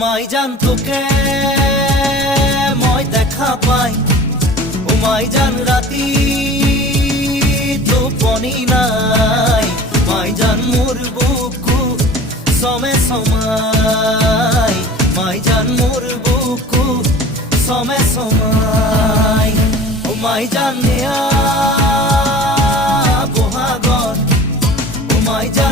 মাই জান তোকে মই দেখা পাই, ও মাই জান রাতি টোপনি নাই, মাই জান মোর বুকু সমে সমাই, মাই জান মোর বুকু সমে সমাই, ও মাই জান নেয়া বহাগত, ও মাই জান